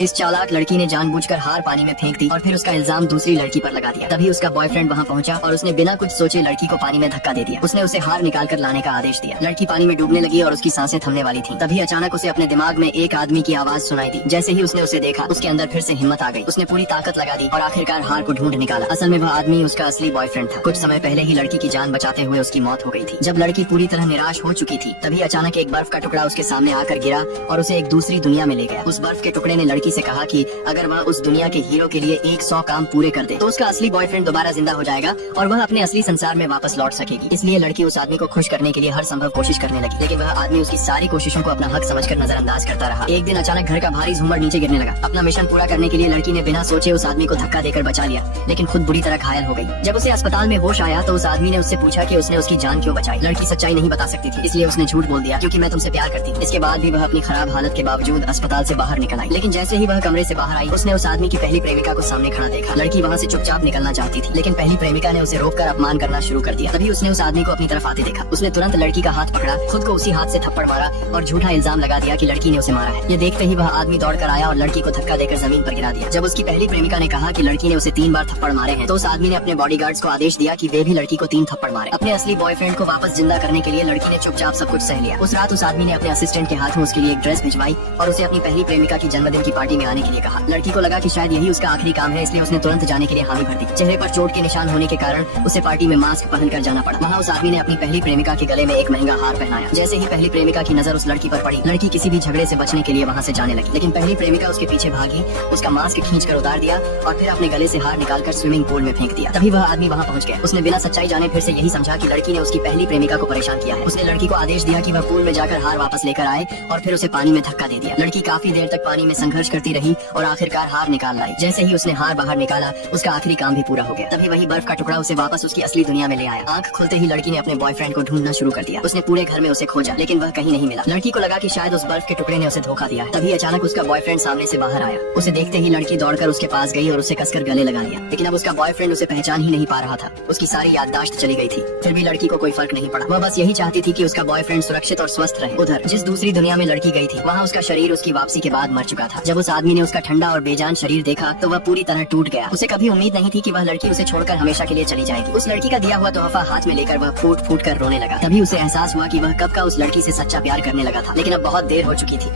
इस चालाक लड़की ने जानबूझकर हार पानी में फेंक दी और फिर उसका इल्जाम दूसरी लड़की पर लगा दिया। तभी उसका बॉयफ्रेंड वहाँ पहुँचा और उसने बिना कुछ सोचे लड़की को पानी में धक्का दे दिया। उसने उसे हार निकाल कर लाने का आदेश दिया। लड़की पानी में डूबने लगी और उसकी सांसें थमने वाली थी। तभी अचानक उसे अपने दिमाग में एक आदमी की आवाज सुनाई दी। जैसे ही उसने उसे देखा, उसके अंदर फिर से हिम्मत आ गई। उसने पूरी ताकत लगा दी और आखिरकार हार को ढूंढ निकाला। असल में वह आदमी उसका असली बॉयफ्रेंड था। कुछ समय पहले ही लड़की की जान बचाते हुए उसकी मौत हो गई थी। जब लड़की पूरी तरह निराश हो चुकी थी, तभी अचानक एक बर्फ का टुकड़ा उसके सामने आकर गिरा और उसे एक दूसरी दुनिया में ले गया। उस बर्फ के टुकड़े ने लड़की से कहा कि अगर वह उस दुनिया के हीरो के लिए 100 काम पूरे कर दे तो उसका असली बॉयफ्रेंड दोबारा जिंदा हो जाएगा और वह अपने असली संसार में वापस लौट सकेगी। इसलिए लड़की उस आदमी को खुश करने के लिए हर संभव कोशिश करने लगी, लेकिन वह आदमी उसकी सारी कोशिशों को अपना हक समझकर नजरअंदाज करता रहा। एक दिन अचानक घर का भारी झूमर नीचे गिरने लगा। अपना मिशन पूरा करने के लिए लड़की ने बिना सोचे उस आदमी को धक्का देकर बचा लिया, लेकिन खुद बुरी तरह घायल हो गई। जब उसे अस्पताल में होश आया तो उस आदमी ने उससे पूछा कि उसने उसकी जान क्यों बचाई। लड़की सच्चाई नहीं बता सकती थी, इसलिए उसने झूठ बोल दिया क्योंकि मैं तुमसे प्यार करती हूँ। इसके बाद भी वह अपनी खराब हालत के बावजूद अस्पताल से बाहर निकल आई, लेकिन जैसे ही वह कमरे से बाहर आई, उसने उस आदमी की पहली प्रेमिका को सामने खड़ा देखा। लड़की वहाँ से चुपचाप निकलना चाहती थी, लेकिन पहली प्रेमिका ने उसे रोककर अपमान करना शुरू कर दिया। तभी उसने उस आदमी को अपनी तरफ आते देखा। उसने तुरंत लड़की का हाथ पकड़ा, खुद को उसी हाथ से थप्पड़ मारा और झूठा इल्जाम लगा दिया कि लड़की ने उसे मारा है। ये देखते ही वह आदमी दौड़कर आया और लड़की को धक्का देकर जमीन पर गिरा दिया। जब उसकी पहली प्रेमिका ने कहा कि लड़की ने उसे 3 बार थप्पड़ मारे हैं, तो उस आदमी ने अपने बॉडीगार्ड्स को आदेश दिया कि वे भी लड़की को 3 थप्पड़ मारे। अपने असली बॉयफ्रेंड को वापस जिंदा करने के लिए लड़की ने चुपचाप सब कुछ सह लिया। उस रात उस आदमी ने अपने असिस्टेंट के हाथ में उसके लिए एक ड्रेस भिजवाई और उसे अपनी पहली प्रेमिका की जन्मदिन की पार्टी में आने के लिए कहा। लड़की को लगा कि शायद यही उसका आखिरी काम है, इसलिए उसने तुरंत जाने के लिए हामी भर दी। चेहरे पर चोट के निशान होने के कारण उसे पार्टी में मास्क पहनकर जाना पड़ा। वहाँ उस आदमी ने अपनी पहली प्रेमिका के गले में एक महंगा हार पहनाया। जैसे ही पहली प्रेमिका की नजर उस लड़की पर पड़ी, लड़की किसी भी झगड़े से बचने के लिए वहाँ से जाने लगी, लेकिन पहली प्रेमिका उसके पीछे भागी, उसका मास्क खींचकर उतार दिया और फिर अपने गले से हार निकालकर स्विमिंग पूल में फेंक दिया। तभी वह आदमी वहाँ पहुँच गया। उसने बिना सच्चाई जाने फिर से यही समझा कि लड़की ने उसकी पहली प्रेमिका को परेशान किया है। उसने लड़की को आदेश दिया कि वह पूल में जाकर हार वापस लेकर आए और फिर उसे पानी में धक्का दे दिया। लड़की काफी देर तक पानी में संघर्ष करती रही और आखिरकार हार निकाल लाई। जैसे ही उसने हार बाहर निकाला, उसका आखिरी काम भी पूरा हो गया। तभी वही बर्फ का टुकड़ा उसे वापस उसकी असली दुनिया में ले आया। आंख खुलते ही लड़की ने अपने बॉयफ्रेंड को ढूंढना शुरू कर दिया। उसने पूरे घर में उसे खोजा, लेकिन वह कहीं नहीं मिला। लड़की को लगा कि शायद उस बर्फ के टुकड़े ने उसे धोखा दिया है। तभी अचानक उसका बॉयफ्रेंड सामने से बाहर आया। उसे देखते ही लड़की दौड़कर उसके पास गई और उसे कसकर गले लगा लिया, लेकिन अब उसका बॉयफ्रेंड उसे पहचान ही नहीं पा रहा था। उसकी सारी याददाश्त चली गई थी। फिर भी लड़की को कोई फर्क नहीं पड़ा। वह बस यही चाहती थी कि उसका बॉयफ्रेंड सुरक्षित और स्वस्थ रहे। उधर जिस दूसरी दुनिया में लड़की गई थी, वहाँ उसका शरीर उसकी वापसी के बाद मर चुका था। जब उस आदमी ने उसका ठंडा और बेजान शरीर देखा तो वह पूरी तरह टूट गया। उसे कभी उम्मीद नहीं थी कि वह लड़की उसे छोड़कर हमेशा के लिए चली जाएगी। उस लड़की का दिया हुआ तोहफा हाथ में लेकर वह फूट फूट कर रोने लगा। तभी उसे एहसास हुआ कि वह कब का उस लड़की से सच्चा प्यार करने लगा था, लेकिन अब बहुत देर हो चुकी थी।